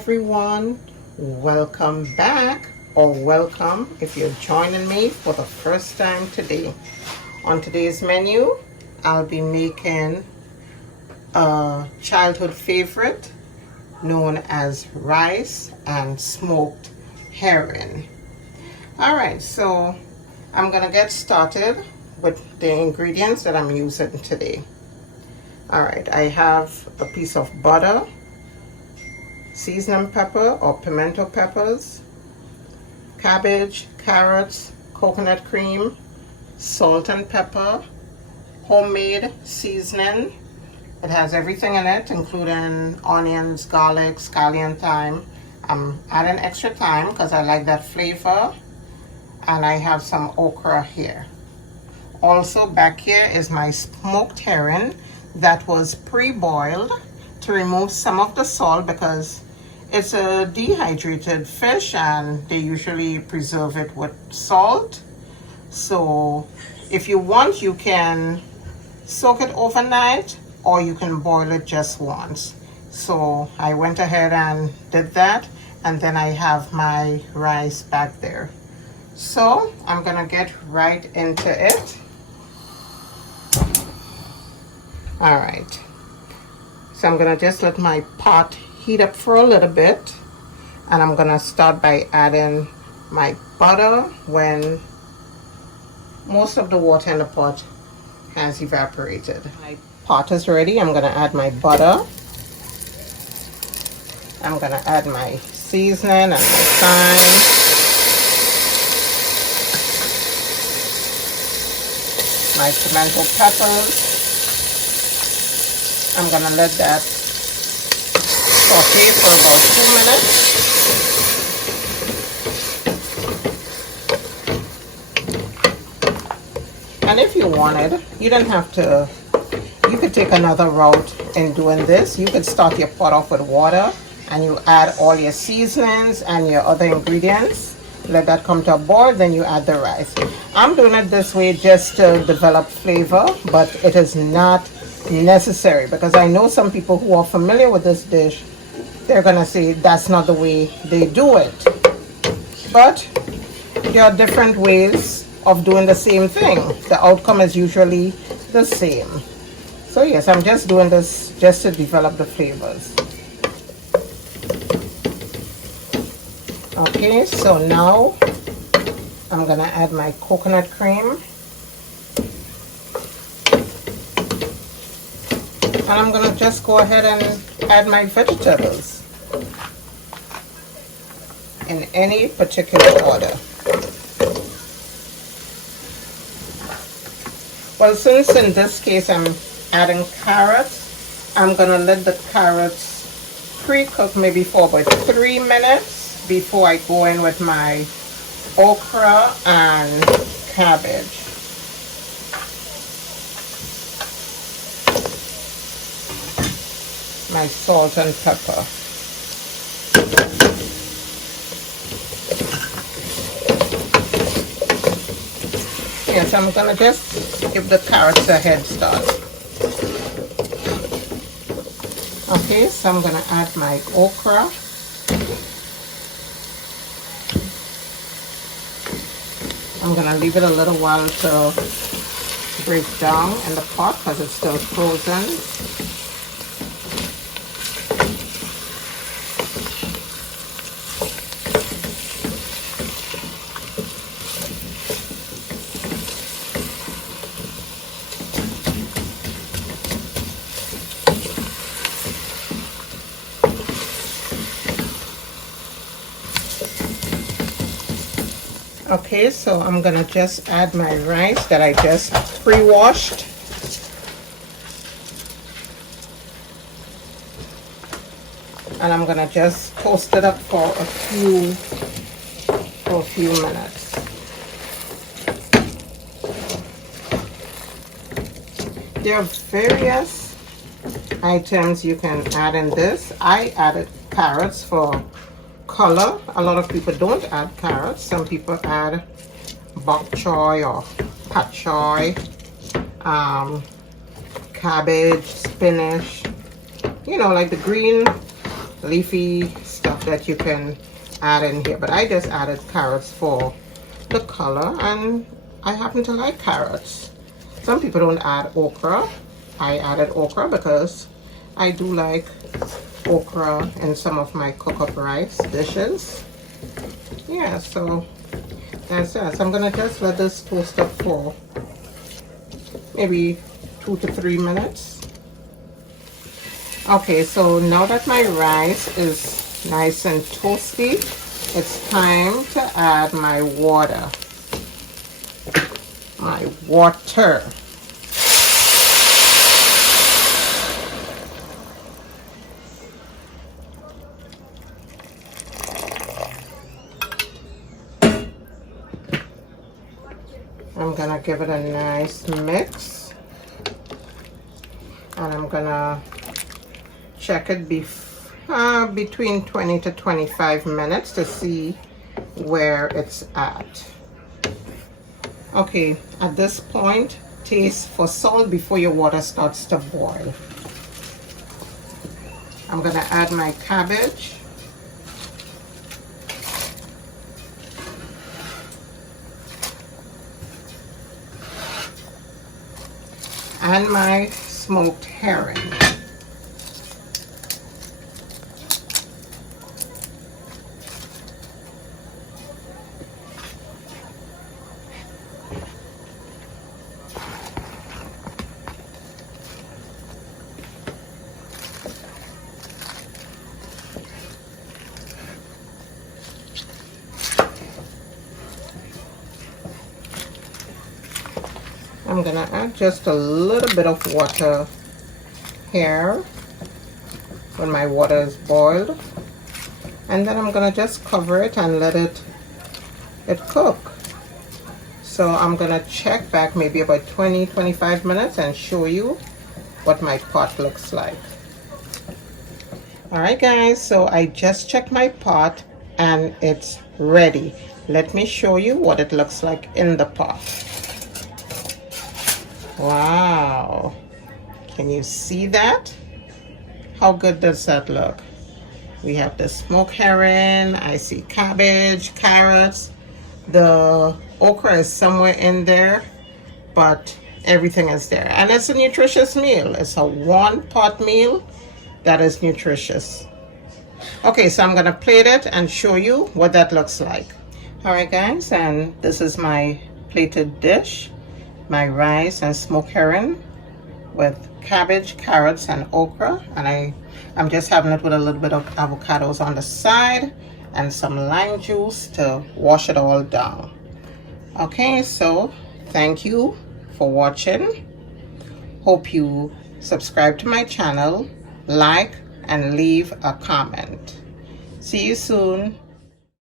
everyone, welcome back, or welcome if you're joining me for the first time today. On today's menu, I'll be making a childhood favorite known as rice and smoked herring. Alright, so I'm gonna get started with the ingredients that I'm using today. Alright, I have a piece of butter, seasoning pepper or pimento peppers, cabbage, carrots, coconut cream, salt and pepper, homemade seasoning. It has everything in it, including onions, garlic, scallion, thyme. I'm adding extra thyme because I like that flavor. And I have some okra here. Also back here is my smoked herring that was pre-boiled to remove some of the salt because it's a dehydrated fish and they usually preserve it with salt. So if you want, you can soak it overnight or you can boil it just once. So I went ahead and did that, and then I have my rice back there. So I'm gonna get right into it. All right, so I'm gonna just let my pot heat up for a little bit, and I'm gonna start by adding my butter when most of the water in the pot has evaporated. My pot is ready. I'm gonna add my butter. I'm gonna add my seasoning and my thyme. My pimento peppers. I'm gonna let that saute for about 2 minutes. And if you wanted, you don't have to, you could take another route in doing this. You could start your pot off with water and you add all your seasonings and your other ingredients. Let that come to a boil, then you add the rice. I'm doing it this way just to develop flavor, but it is not necessary because I know some people who are familiar with this dish, they're gonna say that's not the way they do it. But there are different ways of doing the same thing. The outcome is usually the same. So yes, I'm just doing this just to develop the flavors. Okay, so now I'm gonna add my coconut cream. And I'm gonna just go ahead and add my vegetables in any particular order. Well, since in this case I'm adding carrots, I'm gonna let the carrots pre-cook maybe for about 3 minutes before I go in with my okra and cabbage. My salt and pepper. Yes, I'm gonna just give the carrots a head start. Okay, so I'm gonna add my okra. I'm gonna leave it a little while to break down in the pot because it's still frozen. Okay, so I'm gonna just add my rice that I just pre-washed. And I'm gonna just toast it up for a few minutes. There are various items you can add in this. I added carrots for color. A lot of people don't add carrots. Some people add bok choy or pat choy, cabbage, spinach, you know, like the green leafy stuff. stuff that you can add in here, but I just added carrots for the color, and I happen to like carrots. Some people don't add okra. I added okra because I do like okra in some of my cook-up rice dishes. Yeah, so that's it. So I'm gonna just let this toast up for maybe 2 to 3 minutes. Okay, so now that my rice is nice and toasty, it's time to add my water. I'm gonna give it a nice mix, and I'm gonna check it between 20 to 25 minutes to see where it's at. Okay, at this point, taste for salt before your water starts to boil. I'm gonna add my cabbage. And my smoked herring. I'm gonna add just a little bit of water here when my water is boiled, and then I'm gonna just cover it and let it cook. So I'm gonna check back maybe about 20-25 minutes and show you what my pot looks like. All right guys, so I just checked my pot and it's ready. Let me show you what it looks like in the pot. Wow, can you see that? How good does that look? We have the smoked herring, I see cabbage, carrots, the okra is somewhere in there, but everything is there. And it's a nutritious meal. It's a one-pot meal that is nutritious. Okay, so I'm gonna plate it and show you what that looks like. All right guys, and this is my plated dish. My rice and smoked herring with cabbage, carrots, and okra, and I'm just having it with a little bit of avocados on the side and some lime juice to wash it all down. Okay, so thank you for watching. Hope you subscribe to my channel, like, and leave a comment. See you soon.